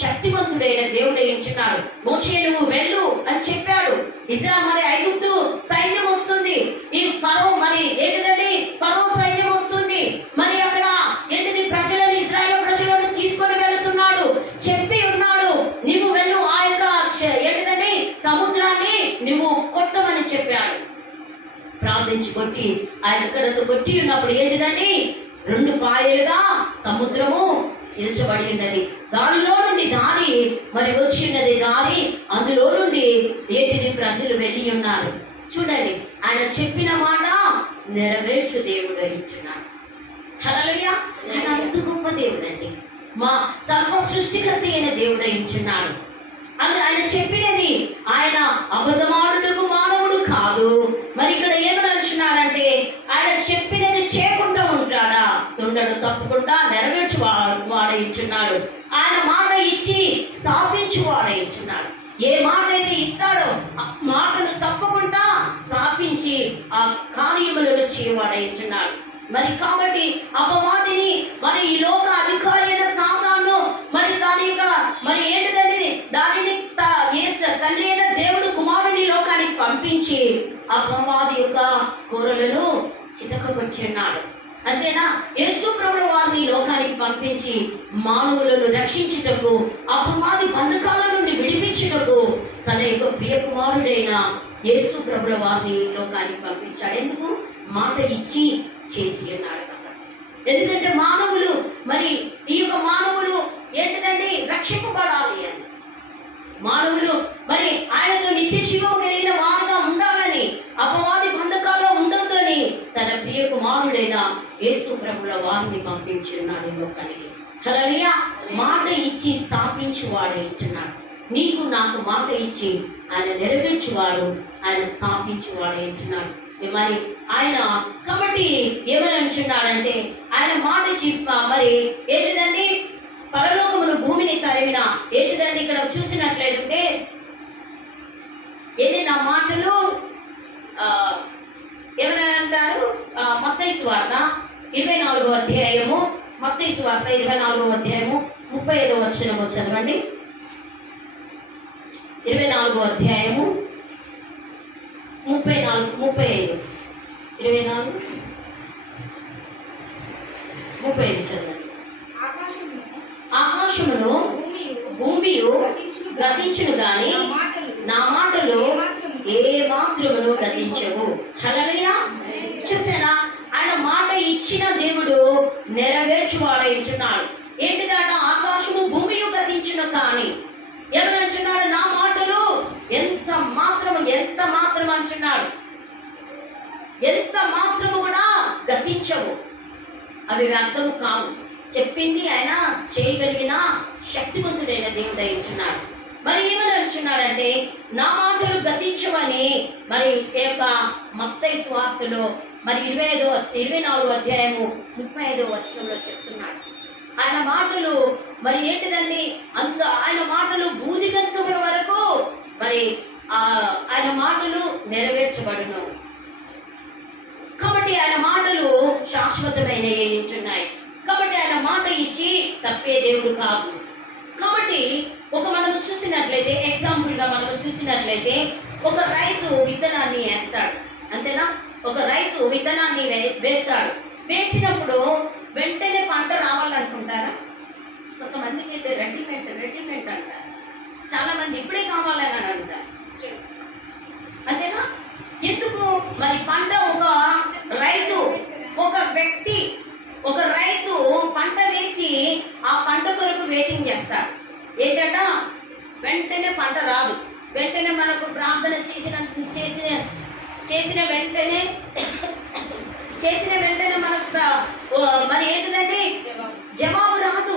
శక్తివంతుడైన దేవుడు ఎంచున్నాడు. మోషే నువ్వు వెళ్ళు అని చెప్పాడు. మరి ఐగుప్తు సైన్యం వస్తుంది, ఈ ఫరో మరి ఏంటిదండి ఫరో సైన్యం వస్తుంది, మరి అక్కడ ఏంటిది ప్రజలను ఇశ్రాయేలు ప్రజలను తీసుకొని వెళుతున్నాడు. చెప్పి ఉన్నాడు నువ్వు వెళ్ళు, ఆ యొక్క ఏంటిదండి సముద్రాన్ని నువ్వు కొట్టమని చెప్పాడు. ప్రార్థించి కొట్టి ఆయన కర్రతో కొట్టి ఉన్నప్పుడు ఏంటిదండి 2 పాయలుగా సముద్రము చీల్చబడి ఉన్నది. దానిలో నుండి దారి మరి వచ్చిన్నది దారి, అందులో నుండి ఏంటిది ప్రజలు వెళ్ళి ఉన్నారు. చూడండి, ఆయన చెప్పిన మాట నెరవేర్చు దేవుడు ఇచ్చున్నాడు. హల్లెలూయా. ఆయన అంత గొప్ప దేవుడు అండి, మా సర్వ సృష్టికర్త అయిన దేవుడు ఇచ్చున్నాడు. ఆయన చెప్పినది, ఆయన అబద్ధమాడుటకు మానవుడు కాదు. మరి ఇక్కడ ఏమని అంటున్నాడంటే ఆయన చెప్పినది చేయకుండా ఉంటాడా? ఉండడు, తప్పకుండా నెరవేర్చు వాడేయించున్నాడు. ఆయన మాట ఇచ్చి స్థాపించు వాడేయించున్నాడు. ఏ మాట అయితే ఇస్తాడో ఆ మాటను తప్పకుండా స్థాపించి ఆ కార్యములను చేయవాడేయించున్నాడు. మరి కాబట్టి అపవాదిని మరి ఈ లోక అధికారి అయిన సాతాను మరి దాని యొక్క మరి ఏంటిదండి దానిని తండ్రి అయిన దేవుడు కుమారుని లోకానికి పంపించి అపవాది యొక్క కూరలను చితకకొచ్చున్నాడు. అంతేనా? యేసు ప్రభుల వారిని లోకానికి పంపించి మానవులను రక్షించుటకు, అపవాది బంధకాల నుండి విడిపించుటకు తన యొక్క ప్రియ కుమారుడైన యేసు ప్రభుల వారిని లోకానికి పంపించాడు. ఎందుకు? మాట ఇచ్చి చేసి ఉన్నాడు కాబట్టి. ఎందుకంటే మానవులు మరి ఈ యొక్క మానవులు ఏంటిదండి రక్షింపబడాలి అని, మానవులు మరి ఆయనతో నిత్య జీవం కలిగిన వారుగా ఉండాలని, అపవాది బంధకాల్లో ఉండొద్దని తన ప్రియ కుమారుడైన యేసు ప్రభుల వారిని పంపించి ఉన్నాడు లోకానికి. హల్లెలూయా. మాట ఇచ్చి స్థాపించి వాడే ఇచ్చున్నాడు. నీకు నాకు మాట ఇచ్చి ఆయన నెరవేర్చువాడు, ఆయన స్థాపించి వాడే ఇచ్చున్నాడు. మరి ఆయన కాబట్టి ఏమని అంటున్నాడంటే ఆయన మాట చెప్ప మరి ఏంటిదండి పరలోకమును భూమిని తరిమిన ఏంటిదండి ఇక్కడ చూసినట్లయితే ఏంటి నా మాటలు ఏమని అంటారు? మత్తయి సువార్త 24వ అధ్యాయము, మత్తయి సువార్త 24వ అధ్యాయము 35వ వచనము చదవండి. 24వ అధ్యాయము 34 35 24 35 చదవండి. ఆకాశమును భూమియు గతించును గాని నా మాటలు ఏ మాత్రమును గతించవు. హల్లెలూయా. చూసారా, ఆయన మాట ఇచ్చిన దేవుడు నెరవేర్చువాడైచున్నాడు. ఏంటిదట? ఆకాశము భూమియు గతించును కానీ ఎవరు అంటున్నాడు? నా మాటలు ఎంత మాత్రం అంటున్నాడు, ఎంత మాత్రము కూడా గతించవు, అవి వ్యర్థము కావు. చెప్పింది ఆయన చేయగలిగిన శక్తివంతుడైన దేవుడు ఇచ్చున్నాడు. మరి ఏమని అంటున్నాడంటే నా మాటలు గతించవని మరి ఈ యొక్క మత్తయి సువార్తలో మరి 24వ అధ్యాయము 35వ వచనంలో చెప్తున్నాడు. ఆయన మాటలు మరి ఏంటిదండి అంత ఆయన మాటలు భూదిగంతముల వరకు మరి ఆయన మాటలు నెరవేర్చబడును. కాబట్టి ఆయన మాటలు శాశ్వతమైనవి ఉంటున్నాయి. కాబట్టి ఆయన మాట ఇచ్చి తప్పే దేవుడు కాదు. కాబట్టి మనము చూసినట్లయితే ఎగ్జాంపుల్గా మనము చూసినట్లయితే ఒక రైతు విత్తనాన్ని వేస్తాడు. అంతేనా? ఒక రైతు విత్తనాన్ని వేస్తాడు. వేసినప్పుడు వెంటనే పంట రావాలనుకుంటారా? కొంతమందికి అయితే రెడీమేడ్ అంటారు. చాలా మంది ఇప్పుడే కావాలని అంటారు. అంతేనా? ఎందుకు? మరి పంట ఒక రైతు పంట వేసి ఆ పంట కొరకు వెయిటింగ్ చేస్తాడు. ఏంటంట? వెంటనే పంట రాదు. వెంటనే మనకు ప్రార్థన చేసిన వెంటనే మనకు మరి ఏంటిదండి జవాబు రాదు.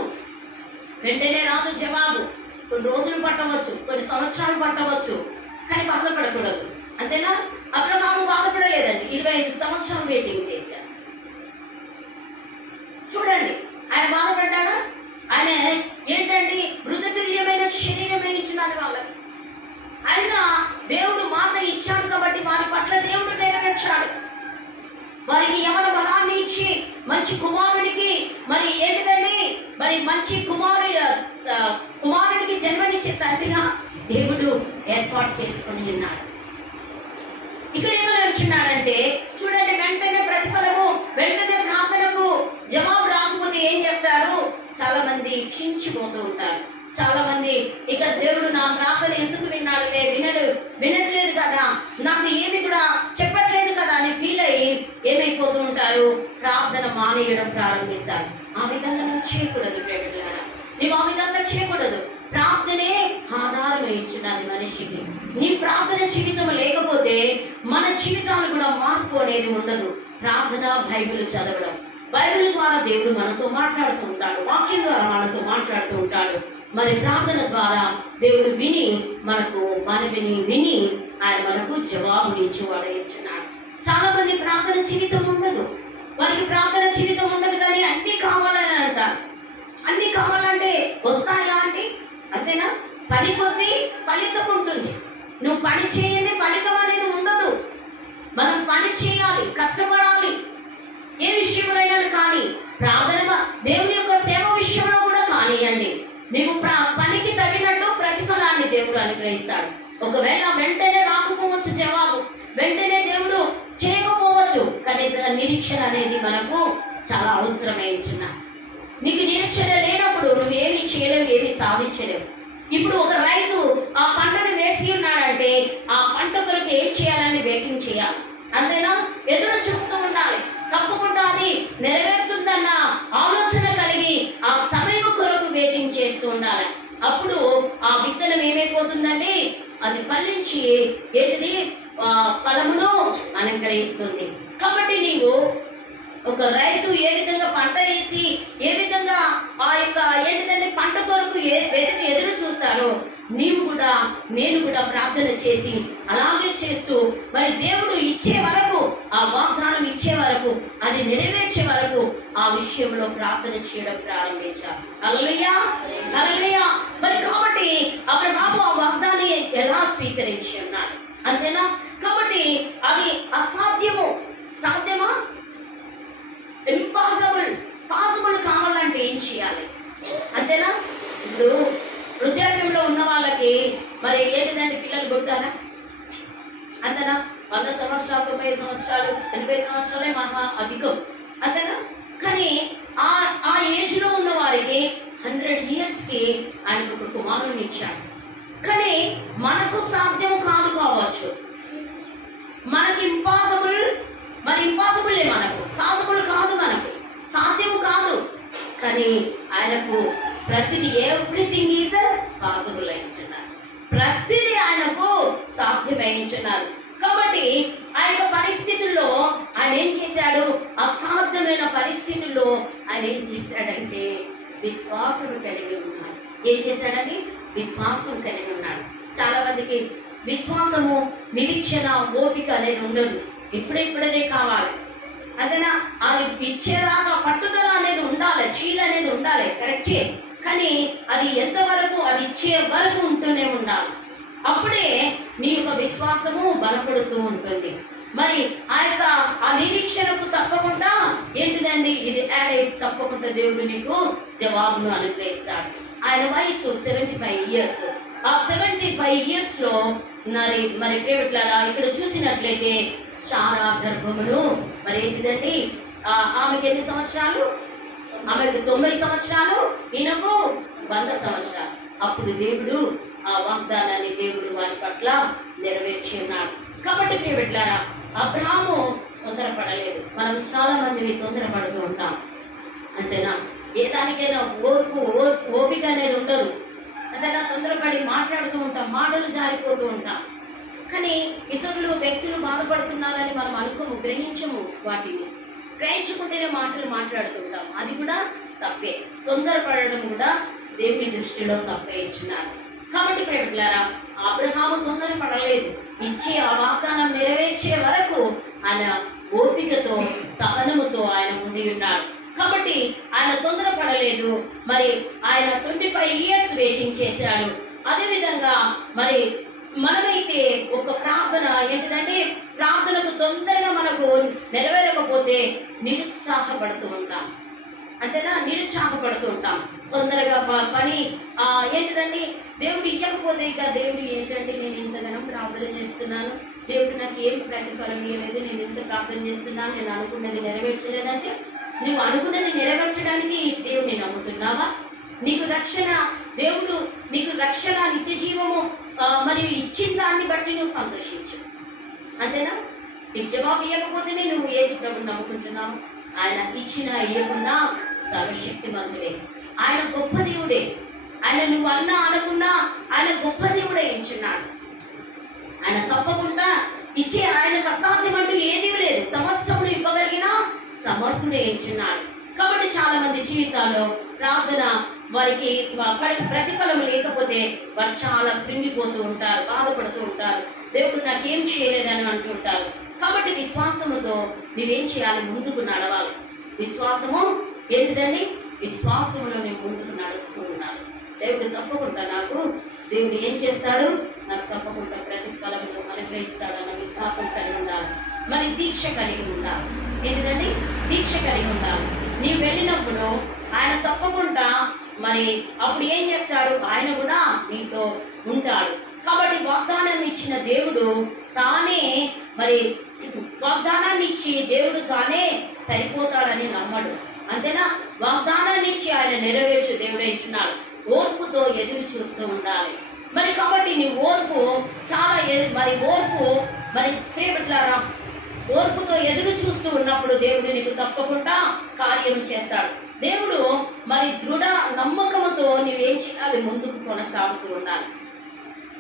వెంటనే రాదు జవాబు. కొన్ని రోజులు పట్టవచ్చు, కొన్ని సంవత్సరాలు పట్టవచ్చు, కానీ బాధపడకూడదు. అంతేనా? అబ్రహాము బాధపడలేదండి, 25 సంవత్సరాలు వెయిటింగ్ చేశారు. చూడండి, ఆయన బాధపడ్డాడా? ఆయన ఏంటండి మృతతుల్యమైన శరీరమే ఇచ్చినది వాళ్ళకి. ఆయన దేవుడు మాట ఇచ్చాడు కాబట్టి వారి పట్ల దేవుడు నెరవేర్చాడు. వారికి యవన బలాన్ని ఇచ్చి మంచి కుమారుడికి మరి ఏంటిదండి మరి మంచి కుమారుడికి జన్మనిచ్చే తండ్రిగా దేవుడు ఏర్పాటు చేసుకొని ఉన్నాడు. ఇక్కడ ఏమని వచ్చినాడంటే చూడండి, వెంటనే ప్రతిఫలము, వెంటనే ప్రార్థనకు జవాబు రాకపోతే ఏం చేస్తారు? చాలా మంది క్షీణించిపోతూ ఉంటారు. చాలా మంది ఇక దేవుడు నా ప్రార్థన ఎందుకు విన్నాడులే, వినట్లేదు కదా, నాకు ఏమి కూడా చెప్పట్లేదు కదా అని ఫీల్ అయ్యి ఏమైపోతూ ఉంటారు? ప్రార్థన మానేయడం ప్రారంభిస్తారు. ఆ విధంగా నువ్వు చేయకూడదు ప్రేమికులారా, నీవు ఆ విధంగా చేయకూడదు. ప్రార్థనే ఆధారం ఇచ్చినది మనిషికి. నీ ప్రార్థన జీవితం లేకపోతే మన జీవితాలు కూడా మార్పు అనేది ఉండదు. ప్రార్థన, బైబిల్ చదవడం, బైబిల్ ద్వారా దేవుడు మనతో మాట్లాడుతూ ఉంటాడు, వాక్యం ద్వారా మనతో మాట్లాడుతూ ఉంటాడు. మరి ప్రార్థన ద్వారా దేవుడు విని ఆయన మనకు జవాబునిచ్చేవాడు ఇచ్చినాడు. చాలా మంది ప్రార్థన జీవితం ఉండదు, వారికి ప్రార్థన జీవితం ఉండదు, కానీ అన్నీ కావాలని అంటారు. అన్నీ కావాలంటే వస్తాయా అంటే అంతేనా? పని కొద్దీ ఫలితం ఉంటుంది. నువ్వు పని చేయండి, ఫలితం అనేది ఉండదు. మనం పని చేయాలి, కష్టపడాలి. ఏ విషయంలోనైనా కానీ, ప్రార్థన దేవుని యొక్క సేవ విషయంలో కూడా కానివ్వండి, నీవు పనికి తగినట్టు ప్రతిఫలాన్ని దేవుడు అనుగ్రహిస్తాడు. ఒకవేళ వెంటనే రాకపోవచ్చు జవాబు, వెంటనే దేవుడు చేయకపోవచ్చు, కానీ నిరీక్షణ అనేది మనకు చాలా అవసరమై చిన్న. నీకు నిరీక్షణ లేనప్పుడు నువ్వు ఏమీ చేయలేవు, ఏమీ సాధించలేవు. ఇప్పుడు ఒక రైతు ఆ పంటను వేసి ఉన్నాడంటే ఆ పంట కొరకు ఏం చేయాలని వెయిటింగ్ చేయాలి, అంతేనా? ఎదురు చూస్తూ ఉండాలి. తప్పకుండా అది నెరవేరుతుందన్న ఆలోచన కలిగి ఆ సమయం కొరకు వెయిటింగ్ చేస్తూ ఉండాలి. అప్పుడు ఆ విత్తనం ఏమైపోతుందండి? అది ఫలించి ఏంటిది ఫలమును అలంకరిస్తుంది. కాబట్టి నీవు ఒక రైతు ఏ విధంగా పంట వేసి ఏ విధంగా ఆ యొక్క ఏంటిదంటే పంట కొరకు ఎదురు చూస్తారో, నేను కూడా ప్రార్థన చేసి అలాగే చేస్తూ మరి దేవుడు ఇచ్చే వరకు, ఆ వాగ్దానం ఇచ్చే వరకు, అది నెరవేర్చే వరకు ఆ విషయంలో ప్రార్థన చేయడం ప్రారంభించారు. హల్లెలూయా, హల్లెలూయా. మరి కాబట్టి అబ్రహాము ఆ వాగ్దాన్ని ఎలా స్వీకరించి ఉన్నారు, అంతేనా? కాబట్టి అది అసాధ్యము, సాధ్యమా? పాసిబుల్ కావాలంటే ఏం చేయాలి, అంతేనా? ఇప్పుడు వృద్ధాప్యంలో ఉన్న వాళ్ళకి మరి ఏంటిదంటే పిల్లలు పుడతారా, అంతేనా? 100 సంవత్సరాలు, 90 సంవత్సరాలు, 80 సంవత్సరాలే మహా అధికం, అంతేనా? కానీ ఆ ఏజ్లో ఉన్న వారికి 100 ఇయర్స్కి ఆయనకు ఒక కుమారుని ఇచ్చాడు. కానీ మనకు సాధ్యం కాదు కావచ్చు, మనకి ఇంపాసిబుల్ మనకు పాసిబుల్ కాదు, మనకు సాధ్యము కాదు. కానీ ఆయనకు ప్రతిదీ ఎవ్రీథింగ్ ఈజ్ పాసిబుల్ అయించున్నారు, ప్రతిదీ ఆయనకు సాధ్యమైంచున్నారు. కాబట్టి ఆ యొక్క పరిస్థితుల్లో ఆయన ఏం చేశాడు? అసాధ్యమైన పరిస్థితుల్లో ఆయన ఏం చేశాడంటే విశ్వాసం కలిగి ఉన్నాడు. ఏం చేశాడండి? విశ్వాసం కలిగి ఉన్నాడు. చాలా మందికి విశ్వాసము, నిరీక్షణ, ఓపిక అనేది ఉండదు. ఇప్పుడదే కావాలి, అదేనా? అది ఇచ్చేదాకా పట్టుదల అనేది ఉండాలి, చీల అనేది ఉండాలి, కరెక్టే. కానీ అది ఎంతవరకు, అది ఇచ్చే వరకు ఉంటూనే ఉండాలి. అప్పుడే నీ యొక్క విశ్వాసము బలపడుతూ ఉంటుంది. మరి ఆ నిరీక్షణకు తప్పకుండా ఏంటిదండి, ఇది యాడ్ అయ్యి తప్పకుండా దేవుడు నీకు జవాబును అనుగ్రహిస్తాడు. ఆయన వయసు 75 ఇయర్స్. ఆ 75 ఇయర్స్లో మరి ప్రేమిట్లారా ఇక్కడ చూసినట్లయితే చాలా గర్భములు మరి ఏంటిదండి, ఆమెకి ఎన్ని సంవత్సరాలు? ఆమెకు 90 సంవత్సరాలు, ఈయనకు 100 సంవత్సరాలు. అప్పుడు దేవుడు ఆ వాగ్దానాన్ని దేవుడు వారి పట్ల నెరవేర్చి ఉన్నాడు. కాబట్టి ప్రియబిడ్డలారా, అబ్రహాము తొందరపడలేదు. మనం చాలా మంది తొందరపడుతూ ఉంటాం, అంతేనా? ఏ దానికైనా ఓపిక అనేది ఉండదు, అంతేనా? తొందరపడి మాట్లాడుతూ ఉంటాం, మాటలు జారిపోతూ ఉంటాం. కానీ ఇతరులు, వ్యక్తులు బాధపడుతున్నారని మనం గ్రహించము. వాటిని గ్రహించుకుంటేనే మాటలు మాట్లాడుతుంటాం, అది కూడా తప్పే. తొందరపడడం కూడా దేవుని దృష్టిలో తప్పే ఇచ్చినారు. కాబట్టి ప్రేమికులారా, అబ్రహాము తొందరపడలేదు. ఇచ్చే ఆ వాగ్దానం నెరవేర్చే వరకు ఆయన ఓపికతో, సహనముతో ఆయన ఉండి ఉన్నారు. కాబట్టి ఆయన తొందరపడలేదు. మరి ఆయన 25 ఇయర్స్ వెయిటింగ్ చేశాడు. అదేవిధంగా మరి మనమైతే ఒక ప్రార్థన ఏంటిదంటే, ప్రార్థనకు తొందరగా మనకు నెరవేరకపోతే నిరుత్సాహపడుతూ ఉంటాం. అంతేనా? నిరుత్సాహపడుతూ ఉంటాం. తొందరగా పని ఏంటిదండి, దేవుడు ఇవ్వకపోతే ఇక దేవుడు ఏంటంటే, నేను ఇంతగానం ప్రార్థన చేస్తున్నాను, దేవుడు నాకు ఏం ప్రతిఫలం ఇవ్వలేదు, నేను ఇంత ప్రార్థన చేస్తున్నాను, నేను అనుకున్నది నెరవేర్చలేదంటే, నువ్వు అనుకున్నది నెరవేర్చడానికి దేవుడిని నమ్ముతున్నావా? నీకు రక్షణ, దేవుడు నీకు రక్షణ, నిత్య జీవము మరి ఇచ్చిన దాన్ని బట్టి నువ్వు సంతోషించు. అంతేనా? నీకు జవాబు ఇవ్వకపోతేనే నువ్వు యేసు ప్రభుని నమ్ముకుంటున్నావు. ఆయన ఇచ్చిన ఇవ్వకున్నా సర్వశక్తిమంతుడే, ఆయన గొప్ప దేవుడే. ఆయన నువ్వు అన్నా అనుకున్నా ఆయన గొప్ప దేవుడే ఎంచున్నాడు. ఆయన తప్పకుండా ఇచ్చే, ఆయనకు అసాధ్యమంటూ ఏదీ లేదు. సమస్తమును ఇవ్వగలిగిన సమర్థుడే ఎంచున్నాడు. కాబట్టి చాలా మంది జీవితాల్లో ప్రార్థన వారికి ప్రతిఫలం లేకపోతే వారు చాలా కృంగిపోతూ ఉంటారు, బాధపడుతూ ఉంటారు. దేవుడు నాకేం చేయలేదని అంటుంటారు. కాబట్టి విశ్వాసముతో నువ్వేం చేయాలి? ముందుకు నడవాలి. విశ్వాసము ఏంటిదండి? విశ్వాసములో నేను ముందుకు నడుస్తూ ఉన్నాను. దేవుడు తప్పకుండా దేవుడు ఏం చేస్తాడు? నాకు తప్పకుండా ప్రతిఫలమును అనుగ్రహిస్తాడు అన్న విశ్వాసం కలిగి ఉండాలి. మరి దీక్ష కలిగి ఉండాలి. ఏంటిదండి? దీక్ష కలిగి ఉండాలి. నీవు వెళ్ళినప్పుడు ఆయన తప్పకుండా మరి అప్పుడు ఏం చేస్తాడు? ఆయన కూడా నీతో ఉంటాడు. కాబట్టి వాగ్దానం ఇచ్చిన దేవుడు తానే, మరి వాగ్దానాన్ని ఇచ్చి దేవుడు తానే సరిపోతాడని నమ్మడు. అంతేనా? వాగ్దానాన్ని ఇచ్చి ఆయన నెరవేర్చు దేవుడే ఇచ్చినాడు. ఓర్పుతో ఎదురు చూస్తూ ఉండాలి. మరి కాబట్టి నీ ఓర్పు చాలా మరి ప్రియమిత్రులారా, ఓర్పుతో ఎదురు చూస్తూ ఉన్నప్పుడు దేవుడు నీకు తప్పకుండా కార్యం చేస్తాడు. దేవుడు మరి దృఢ నమ్మకముతో నువ్వేం చేయాలి? ముందుకు కొనసాగుతూ ఉండాలి.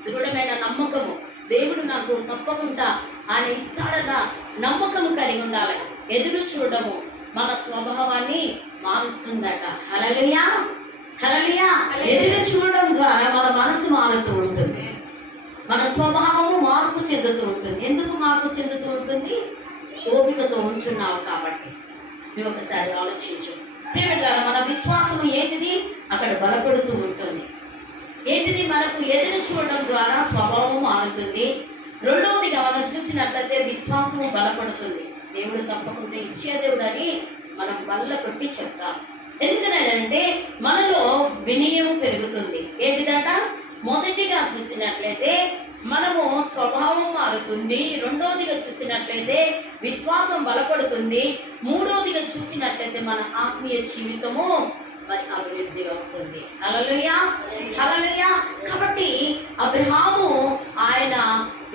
దృఢమైన నమ్మకము, దేవుడు నాకు తప్పకుండా ఆయన ఇస్తాడన్న నమ్మకము కలిగి ఉండాలి. ఎదురు చూడడము మన స్వభావాన్ని మారుస్తుందట. హల్లెలూయా, హల్లెలూయా. ఎదురు చూడడం ద్వారా మన మనసు మారుతూ ఉంటుంది, మన స్వభావము మార్పు చెందుతూ ఉంటుంది. ఎందుకు మార్పు చెందుతూ ఉంటుంది? ఓపికతో ఉంచున్నావు కాబట్టి. నువ్వు ఒకసారి ఆలోచించు ప్రియమిత్రులారా. మన విశ్వాసము ఏంటిది? అక్కడ బలపడుతూ ఉంటుంది. ఏంటిది? మనకు ఎదురు చూడడం ద్వారా స్వభావం మారుతుంది. రెండవదిగా మనం చూసినట్లయితే విశ్వాసము బలపడుతుంది. దేవుడు తప్పకుండా ఇచ్చే దేవుడు అని మనం బల్ల కొట్టి చెప్తాం. ఎందుకనంటే మనలో వినయం పెరుగుతుంది. ఏంటిదట? మొదటిగా చూసినట్లయితే మనము స్వభావం మారుతుంది. రెండవదిగా చూసినట్లయితే విశ్వాసం బలపడుతుంది. మూడవదిగా చూసినట్లయితే మన ఆత్మీయ జీవితము మరి అభివృద్ధి అవుతుంది. హల్లెలూయా, హల్లెలూయా. కాబట్టి అబ్రహాము ఆయన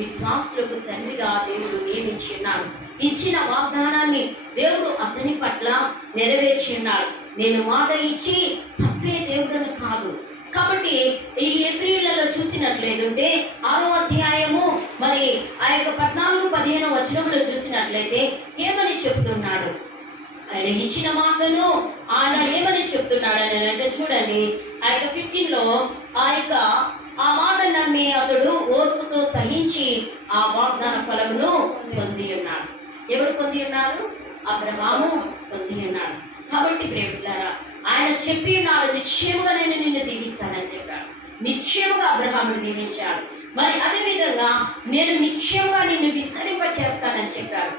విశ్వాసులకు తండ్రిగా దేవుడు నియమించి ఉన్నాడు. ఇచ్చిన వాగ్దానాన్ని దేవుడు అతని పట్ల నెరవేర్చి ఉన్నాడు. నేను మాట ఇచ్చి తప్పే దేవుడని కాదు. కాబట్టి ఈ హెబ్రీయులలో చూసినట్లయితే 6వ అధ్యాయము మరి ఆ యొక్క 14-15 వచనంలో చూసినట్లయితే ఏమని చెప్తున్నాడు? ఆయన ఇచ్చిన మాటను ఆయన ఏమని చెప్తున్నాడు అని అంటే చూడండి, ఆ యొక్క 15లో ఆ మాట నమ్మి అతడు ఓర్పుతో సహించి ఆ వాగ్దాన ఫలమును పొంది ఉన్నాడు. ఎవరు పొంది ఉన్నారు? అబ్రహాము పొంది ఉన్నాడు. కాబట్టి ప్రేమికులారా, ఆయన చెప్పి ఉన్నాడు, నిశ్చయముగా నేను నిన్ను దీవిస్తానని చెప్పాడు. నిశ్చయముగా అబ్రహామును దీవించాడు. మరి అదే విధంగా నేను నిశ్చయంగా నిన్ను విస్తరింప చేస్తానని చెప్పాడు.